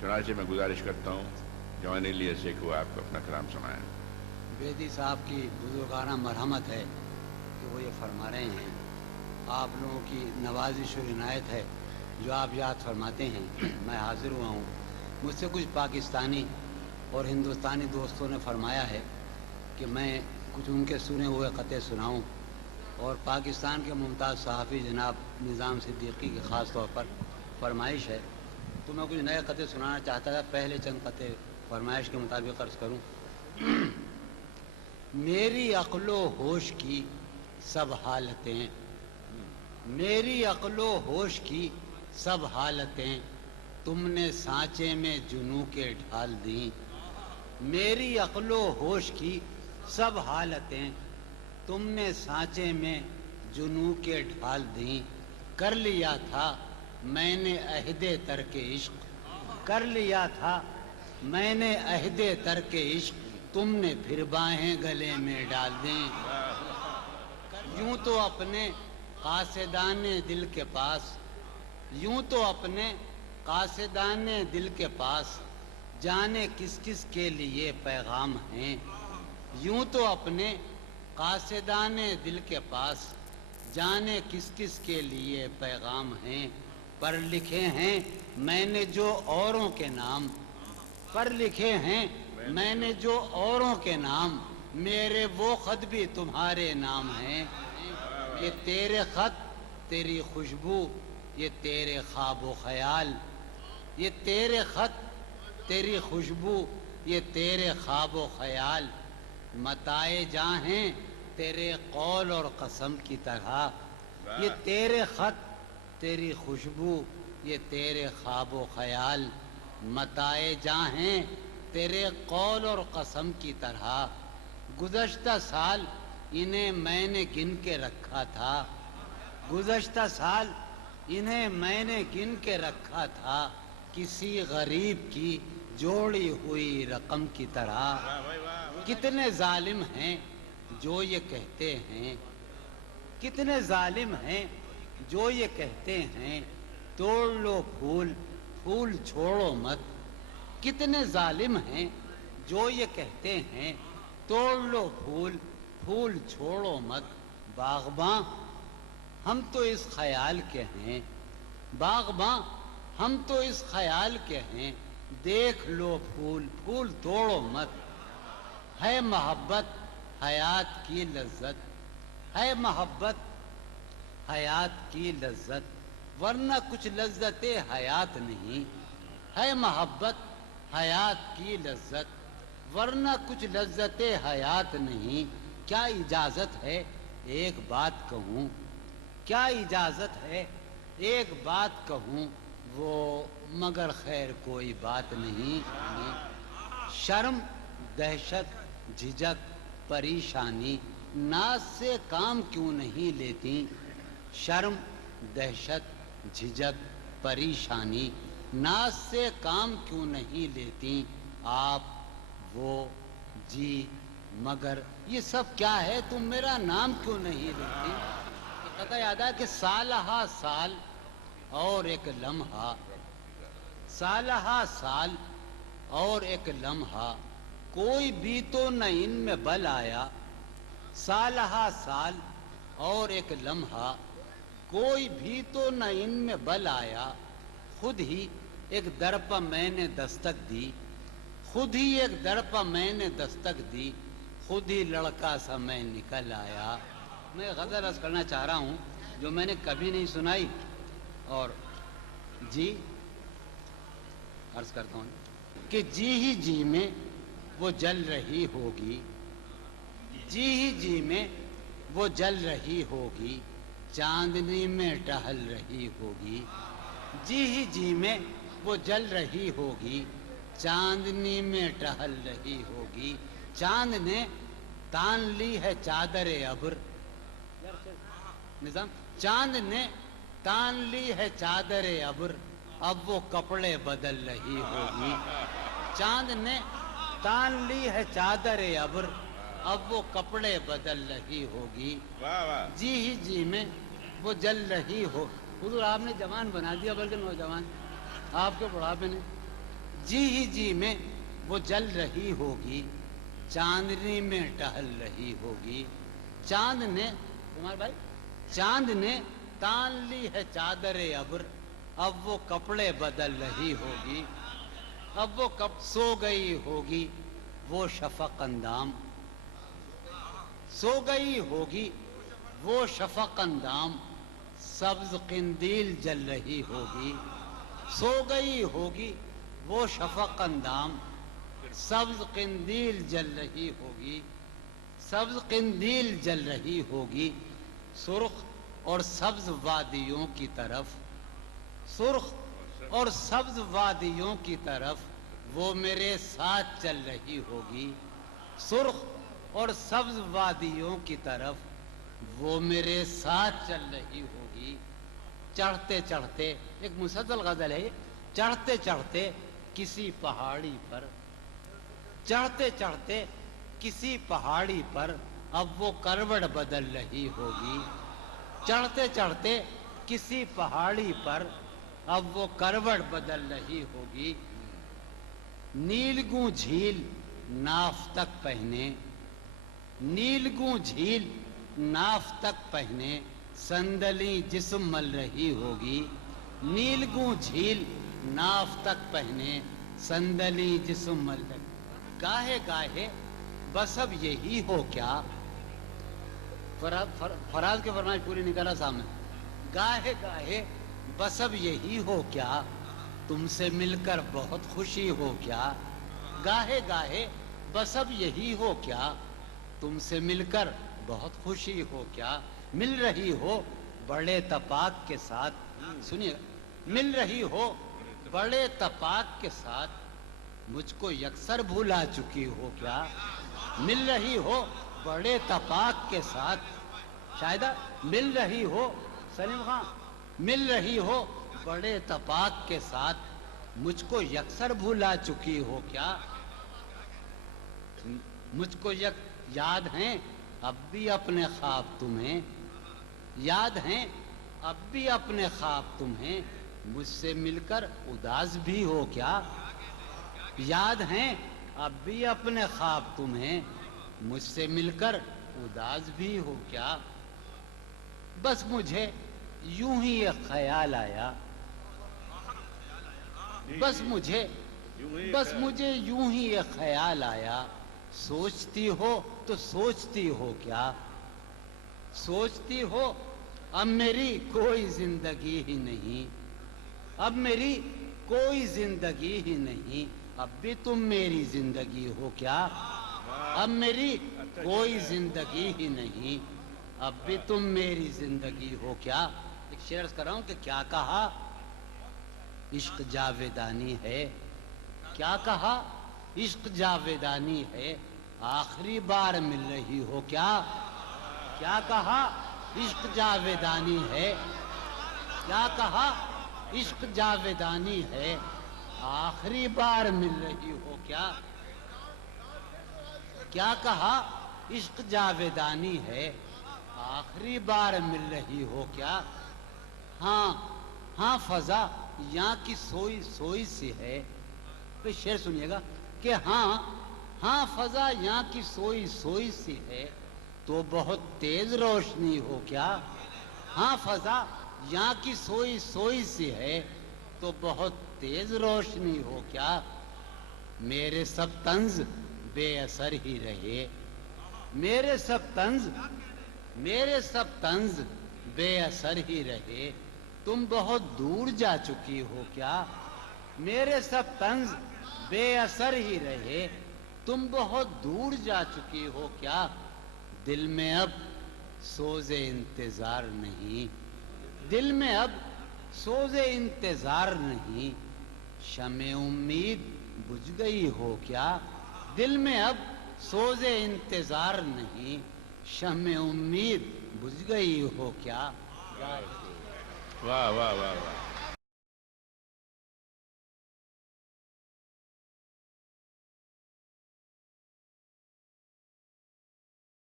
चुनाचे मैं गुजारिश करता हूँ जवान इलिया से कि वो आपको अपना कलाम सुनाएं। बेदी साहब की बुजुर्गाना मरहमत है कि वो ये फरमा रहे हैं, आप लोगों की नवाजिश और इनायत है जो आप याद फरमाते हैं। मैं हाजिर हुआ हूँ। मुझसे कुछ पाकिस्तानी और हिंदुस्तानी दोस्तों ने फरमाया है कि मैं कुछ उनके सुने हुए क़ते सुनाऊँ, और पाकिस्तान के मुमताज़ सहाफ़ी जनाब निज़ाम सिद्दीकी की ख़ास तौर पर फरमाइश है, तो मैं कुछ नए क़ते सुनाना चाहता था। पहले चंद क़ते फरमाइश के मुताबिक अर्ज़ करूँ। मेरी अक्लो होश की सब हालतें, मेरी अक्लो होश की सब हालतें तुमने सांचे में जुनू के ढाल दी। मेरी अक्लो होश की सब हालतें तुमने सांचे में जुनू के ढाल दी। कर लिया था मैंने अहदे तर्के इश्क, कर लिया था मैंने अहदे तर्के इश्क, तुमने फिर बाहें गले में डाल दी। यूं तो अपने कासिदाने दिल के पास, यूं तो अपने कासिदाने दिल के पास जाने किस किस के लिए पैगाम हैं। यूं तो अपने कासिदाने दिल के पास जाने किस किस के लिए पैगाम हैं। पर लिखे हैं मैंने जो औरों के नाम, पर लिखे हैं मैंने जो औरों के नाम, मेरे वो खत भी तुम्हारे नाम हैं। ये तेरे खत तेरी खुशबू, ये तेरे ख्वाब ख्याल, ये तेरे खत तेरी खुशबू, ये तेरे ख्वाब ख्याल मताए जहाँ हैं तेरे कौल और कसम की तरह। ये तेरे खत तेरी खुशबू, ये तेरे ख्वाब ख्याल मताए जहाँ हैं तेरे कौल और कसम की तरह। गुज़श्ता साल इन्हें मैंने गिन के रखा था, गुज़श्ता साल इन्हें मैंने गिन के रखा था, किसी गरीब की जोड़ी हुई रकम की तरह। कितने जालिम हैं जो ये कहते हैं, कितने जालिम हैं जो ये कहते हैं तोड़ लो फूल फूल छोड़ो मत। कितने जालिम हैं जो ये कहते हैं तोड़ लो फूल फूल छोड़ो मत। बाग़बां हम तो इस ख्याल के हैं, बाग़बां हम तो इस ख्याल के हैं, देख लो फूल फूल तोड़ो मत। है मोहब्बत हयात की लज्जत, है मोहब्बत हयात की लज्जत, वरना कुछ लज्जते हयात नहीं। है मोहब्बत हयात की लज्जत, वरना कुछ लज्जते हयात नहीं। क्या इजाज़त है एक बात कहूँ, क्या इजाज़त है एक बात कहूँ, वो मगर खैर कोई बात नहीं। शर्म दहशत झिझक परेशानी नाज से काम क्यों नहीं लेती। शर्म दहशत झिझक परेशानी नाज से काम क्यों नहीं लेती। आप वो जी मगर ये सब क्या है, तुम मेरा नाम क्यों नहीं लेती। पता याद है कि सालहा साल और एक लम्हा, सालहा साल और एक लम्हा, कोई भी तो न इनमें बल आया। सालहा साल और एक लम्हा, कोई भी तो न इनमें बल आया। खुद ही एक दर पर मैंने दस्तक दी, खुद ही एक दर पर मैंने दस्तक दी, खुद ही लड़का सा मैं निकल आया। मैं गज़ल अर्ज़ करना चाह रहा हूँ जो मैंने कभी नहीं सुनाई, और जी अर्ज़ करता हूँ कि जी ही जी में वो जल रही होगी, जी ही जी में वो जल रही होगी, चांदनी में टहल रही होगी। जी ही जी में वो जल रही होगी, चांदनी में टहल रही होगी। चांद ने तान ली है चादर अब्र, निज़ाम चांद ने तान ली है चादर अब्र, अब वो कपड़े बदल रही होगी। चांद ने तान ली है चादर अब्र, अब वो कपड़े बदल रही होगी। जी ही जी में वो जल रही हो। हुजूर आपने जवान बना दिया, बल्कि नौजवान आपके बुढ़ापे ने। जी ही जी में वो जल रही होगी, चांदनी में टहल रही होगी। चांद ने, कुमार भाई, चांद ने तान ली है चादरे अब्र, अब वो कपड़े बदल रही होगी। अब वो कब सो गई होगी वो शफक अंदाम, सो गई होगी वो शफक अंदाम, सब्ज किंदील जल रही होगी। सो गई होगी वो शफक अंदाम, सब्ज किंदील जल रही होगी। सब्ज किंदील जल रही होगी। सुर्ख और सब्ज वादियों की तरफ, सुर्ख और सब्ज वादियों की तरफ वो मेरे साथ चल रही होगी। सुर्ख और सब्ज वादियों की तरफ वो मेरे साथ चल रही होगी। चढ़ते चढ़ते, एक मुसलसल गजल है, चढ़ते चढ़ते किसी पहाड़ी पर, चढ़ते चढ़ते किसी पहाड़ी पर अब वो करवट बदल रही होगी। चढ़ते चढ़ते किसी पहाड़ी पर अब वो करवट बदल रही होगी। नीलगू झील नाफ तक पहने, नीलगू झील नाफ तक पहने संदली जिस्म मल रही होगी। नीलगू झील नाफ तक पहने संदली जिस्म मल रही। गाहे गाहे बस अब यही हो क्या, फराज के फरमाइश पूरी निकाला सामने। गाहे गाहे बस अब यही हो क्या, तुमसे मिलकर बहुत खुशी हो क्या। गाहे गाहे बस अब यही हो क्या, तुमसे मिलकर बहुत खुशी हो क्या। मिल रही हो बड़े तपाक के साथ, सुनिए, मिल रही हो बड़े तपाक के साथ, मुझको यकसर भुला चुकी हो क्या। मिल रही हो बड़े तपाक के साथ, शायदा मिल रही हो, सलीम खान, मिल रही हो बड़े तपाक के साथ, मुझको यकसर भुला चुकी हो क्या। मुझको याद हैं अब भी अपने ख्वाब तुम्हें, याद हैं अब भी अपने ख्वाब तुम्हें, मुझसे मिलकर उदास भी हो क्या। याद हैं अब भी अपने ख्वाब तुम्हें, मुझसे मिलकर उदास भी हो क्या। बस मुझे यूं ही एक ख्याल आया, बस मुझे यूं ही एक ख्याल आया, सोचती हो तो सोचती हो क्या। सोचती हो अब मेरी कोई जिंदगी ही नहीं, अब मेरी कोई जिंदगी ही नहीं, अब भी तुम मेरी जिंदगी हो क्या। अब मेरी कोई जिंदगी ही नहीं, अब भी तुम मेरी जिंदगी हो क्या। एक शेर कर रहा हूं कि क्या कहा इश्क जावेदानी है, क्या कहा इश्क जावेदानी है, आखिरी बार मिल रही हो क्या। क्या कहा इश्क जावेदानी है, क्या कहा इश्क जावेदानी है, आखिरी बार मिल रही हो क्या। क्या कहा इश्क जावेदानी है, आखिरी बार मिल रही हो क्या। हाँ हाँ फजा यहाँ की सोई सोई सी है। तो शेर सुनिएगा कि हाँ हाँ फजा यहाँ की सोई सोई सी है, तो बहुत तेज रोशनी हो क्या। हाँ फजा यहाँ की सोई सोई सी है, तो बहुत तेज रोशनी हो क्या। मेरे सब तंज बेअसर ही रहे, मेरे सब तंज बेअसर ही रहे, तुम बहुत दूर जा चुकी हो क्या। मेरे सब तंज बेअसर ही रहे, तुम बहुत दूर जा चुकी हो क्या। दिल में अब सोज़े इंतजार नहीं, दिल में अब सोज़े इंतजार नहीं, शमे उम्मीद बुझ गई हो क्या। दिल में अब सोज़े इंतजार नहीं, शमे उम्मीद बुझ गई हो क्या। वाह वाह वाह वाह।